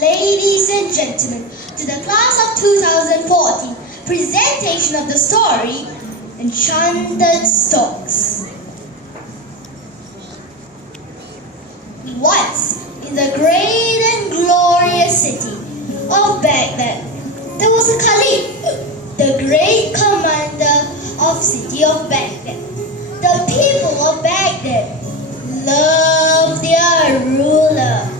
ladies and gentlemen, to the class of 2014 presentation of the story Enchanted Storks. Once, in the great and glorious city of Baghdad, there was a caliph, the great commander of city of Baghdad. The people of Baghdad loved their ruler.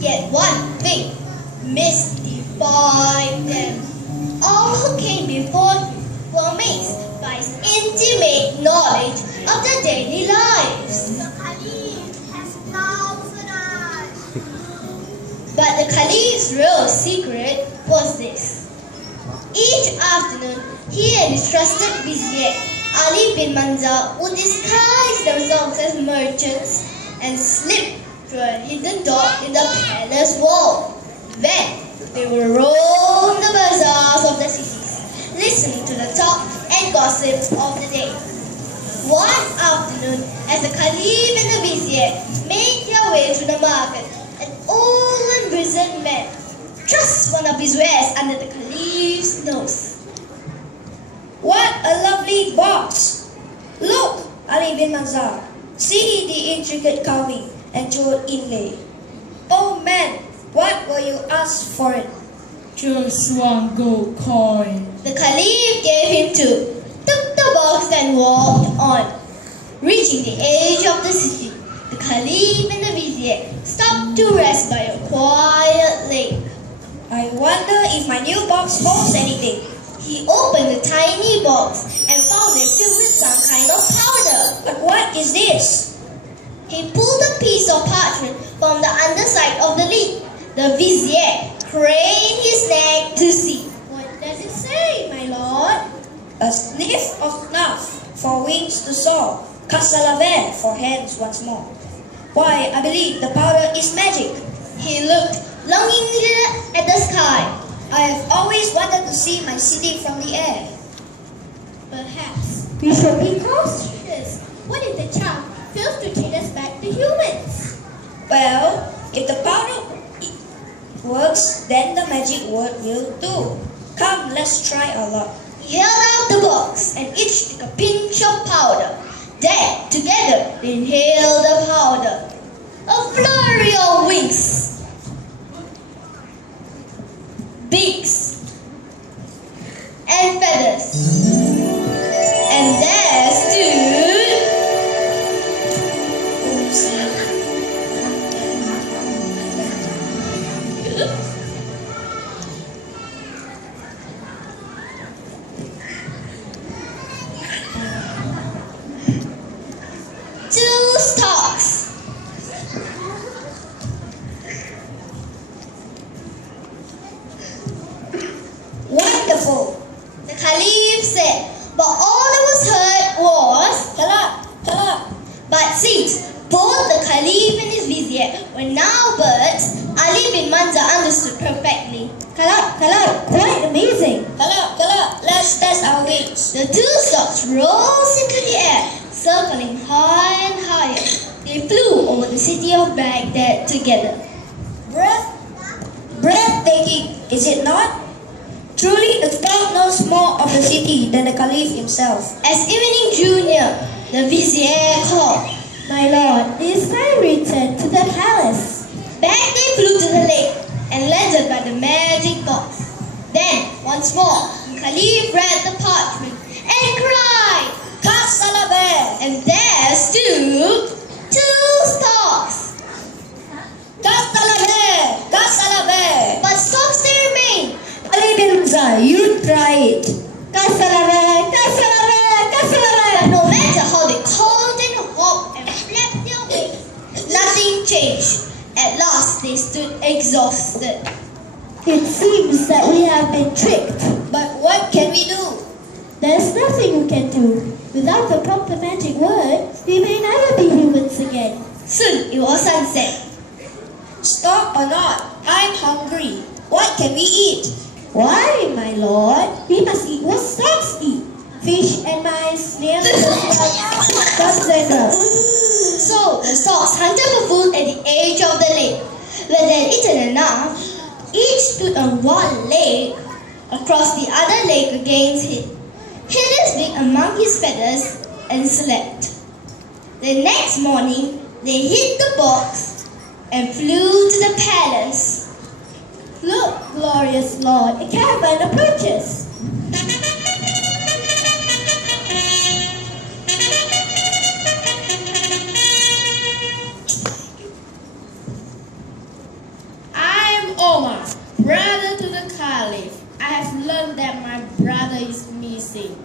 Yet one thing mystified them. All who came before him were amazed by his intimate knowledge of their daily lives. The Caliph has 1,000 eyes. But the Caliph's real secret was this. Each afternoon, he and his trusted vizier, Ali bin Manzar, would disguise themselves as merchants and slip through a hidden door in the palace wall. Then, they would roam the bazaars of the cities, listening to the talk and gossip of the day. One afternoon, as the Caliph and the vizier made their way through the market, an old and wizened man thrust one of his wares under the Caliph's nose. What a lovely box! Look, Ali bin Manzar, see the intricate carving and jewel inlay. Oh man, what will you ask for it? Just one gold coin. The Caliph gave him two, took the box and walked on. Reaching the edge of the city, the Caliph and the vizier stopped to rest by a quiet lake. I wonder if my new box holds anything. He opened the tiny box and found it filled with some kind of powder. But what is this? He pulled a piece of parchment from the underside of the lid. The vizier craned his neck to see. What does it say, my lord? A sniff of snuff for wings to soar, Cassalaver for hands once more. Why, I believe the powder is magic. He looked longingly at the sky. I have always wanted to see my city from the air. Perhaps we should be cautious. What if the charm fails to change us back to humans? Well, if the powder works, then the magic word will too. Come, let's try our luck. He held out the box and each took a pinch of powder. Then, together, they inhaled the powder. A flurry of wings, beaks, and feathers. And there stood two storks. Wonderful! The Caliph said, but all that was heard was Kalak, kalak. But since both the Caliph and his vizier were now birds, Ali bin Manzar understood perfectly. Kalak, kalak, quite amazing. Kalak, kalak, let's test our wings. The two storks rose into the air, circling higher and higher. They flew over the city of Baghdad together. Breathtaking, is it not? Truly, the stork knows more of the city than the Caliph himself. As evening drew near, the vizier called, My lord, it is time we return to the palace. Back they flew to the lake and landed by the magic box. Then, once more, the Caliph read the parchment and cried, Cassalaver! and there stood two storks. Cassalaver! Cassalaver! But storks they remained. Ali bin Manzar, you try it. Cassalaver, Cassalaver, Cassalaver. But no matter how they called and hopped and flapped their wings, nothing changed. At last they stood exhausted. It seems that we have been tricked. But what can we do? There's nothing we can do. Without the proper magic word, we may never be humans again. Soon it was sunset. Stop or not, I'm hungry. What can we eat? Why, my lord? We must eat what storks eat. Fish and mice, snails and slugs and grubs. So the storks hunted for food at the edge of the lake. When they had eaten enough, each stood on one leg across the other leg against him, hid his beak among his feathers, and slept. The next morning, they hid the box and flew to the palace. Look, glorious lord, a caravan approaches. I am Omar, brother to the Caliph. I have learned that my brother is missing.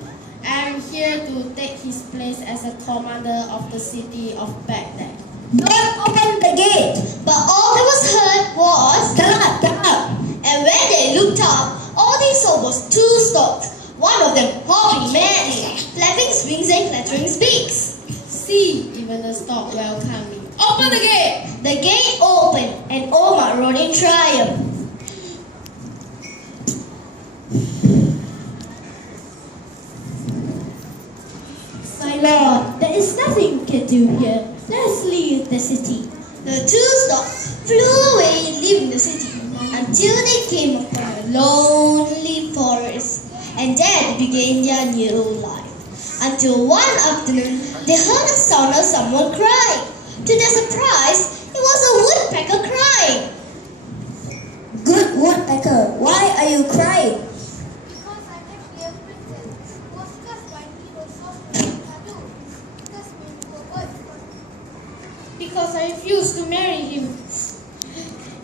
I am here to take his place as a commander of the city of Baghdad. Don't open the gate. But all that was heard was, Come up. and when they looked up, all they saw was two storks, one of them hopping madly, flapping his wings and clattering his beaks. See, even the stork welcome me. Open the gate! The gate opened, and Omar rode in triumph. My lord, there is nothing we can do here. Let us leave the city. The two storks flew away, leaving the city, until they came upon a lonely forest, and there they began their new life. Until one afternoon, they heard the sound of someone crying. To their surprise, it was a woodpecker crying. Good woodpecker, why are you crying? Because I'm actually a princess who was cursed by an evil sorcerer in Kadu. He cursed me into a bird Because I refuse to marry him.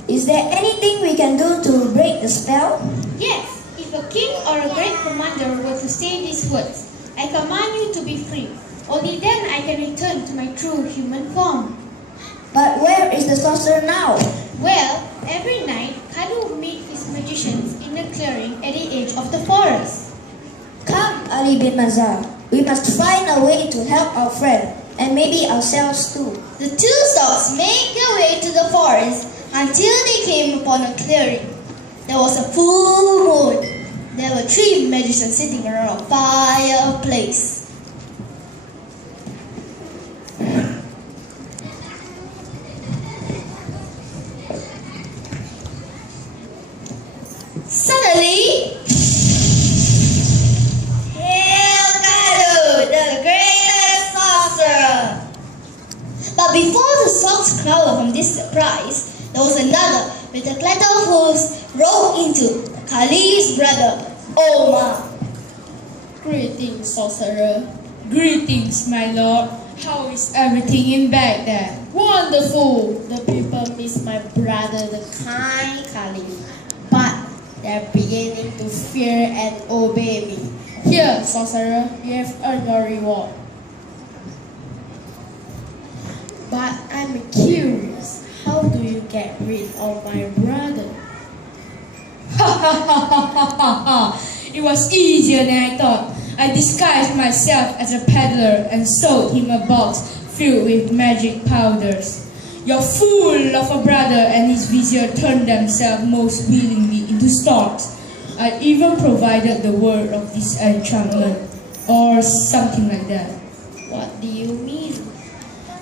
Is there anything we can do to break the spell? Yes, if a king or a great commander were to say these words, I command you to be free. Only then I can return to my true human form. But where is the sorcerer now? Well, every night, Kadu would meet his magicians in a clearing at the edge of the forest. Come, Ali bin Mazar. We must find a way to help our friend, and maybe ourselves too. The two storks made their way to the forest until they came upon a clearing. There was a full moon. There were three magicians sitting around a fireplace. Suddenly, hail Kadu, the greatest sorcerer! But before the storks cowered from this surprise, there was another with a clatter of hooves rode into the Caliph's brother, Omar. Greetings, sorcerer. Greetings, my lord. How is everything in Baghdad? Wonderful! The people miss my brother, the kind Caliph. But they're beginning to fear and obey me. Here, sorcerer, you have earned your reward. But I'm curious, how do you get rid of my brother? It was easier than I thought. I disguised myself as a peddler and sold him a box filled with magic powders. Your fool of a brother and his vizier turned themselves most willingly into storks. I even provided the word of disenchantment, or something like that. What do you mean?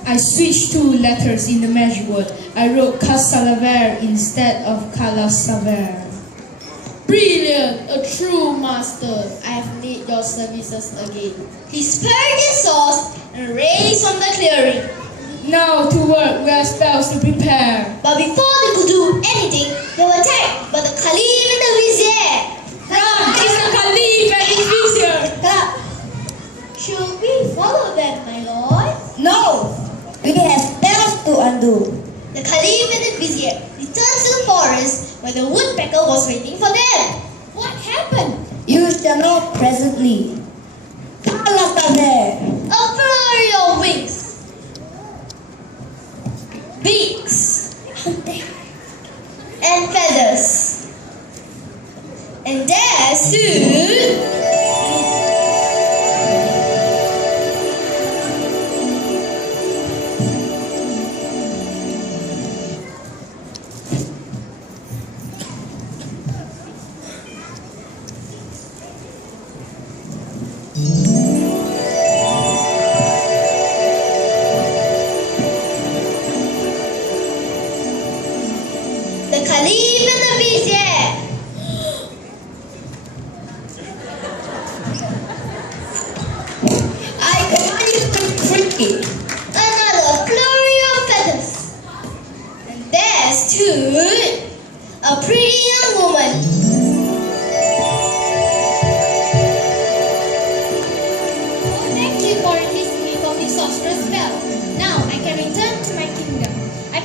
I switched two letters in the magic word. I wrote Kasalaver instead of Kalasaver. Brilliant! A true master. I have need your services again. He spurred his horse and raced from the clearing. Now to work, we have spells to prepare. But before they could do anything, they were attacked by the Caliph and the vizier. Run! It's the Caliph and his vizier! Should we follow them, my lord? No! We have spells to undo. The Caliph and the vizier returned to the forest where the woodpecker was waiting for them. What happened? You shall know presently. Kalasaver! A flurry of wings, beaks, and feathers. And there stood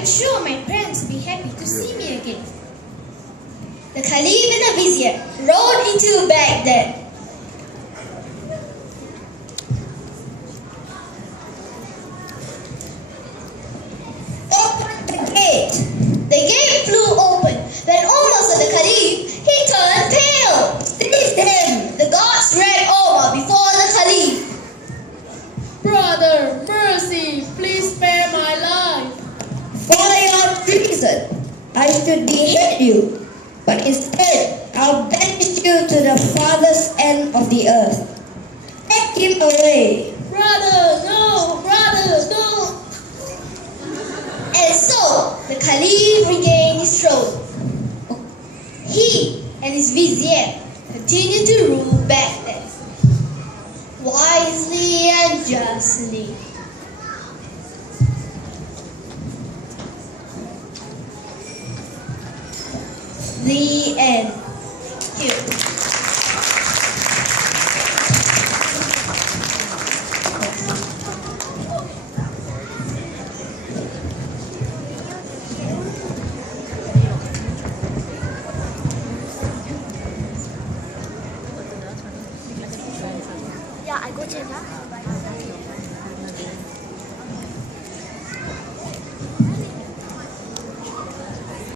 sure my parents will be happy to see me again. The Caliph and the Vizier rode into Baghdad. Open the gate. The gate flew open. When Omar saw the Caliph, he turned pale. Seize him! The guards dragged Omar before the Caliph. Brother, mercy, please spare my life. For your treason, I should behead you, but instead I'll banish you to the farthest end of the earth. Take him away. Brother, no, brother, no. And so, the Caliph regained his throne. He and his Vizier continued to rule Baghdad, wisely and justly. The end. Thank you. Yeah, I go change.